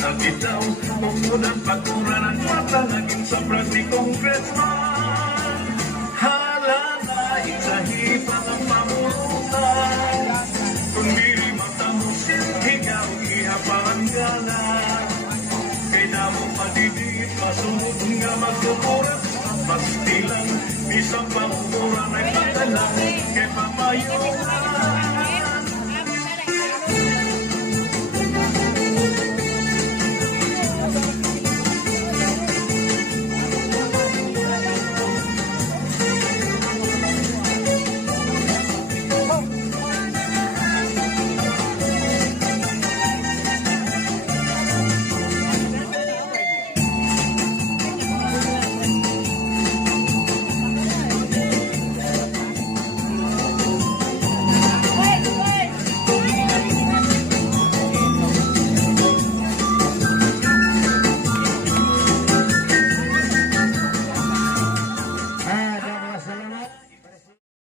Nagitaw, umunan pagkuran ang mata, naging sa ni congressman. Hala na, isahipan ang pamunutan. Kung dili mata mo silhigaw, ihapangan gala. Kay na mo padidit, masunod nga magkukurat. Pastilang, isang pangukuran ay patalang, kay papayo.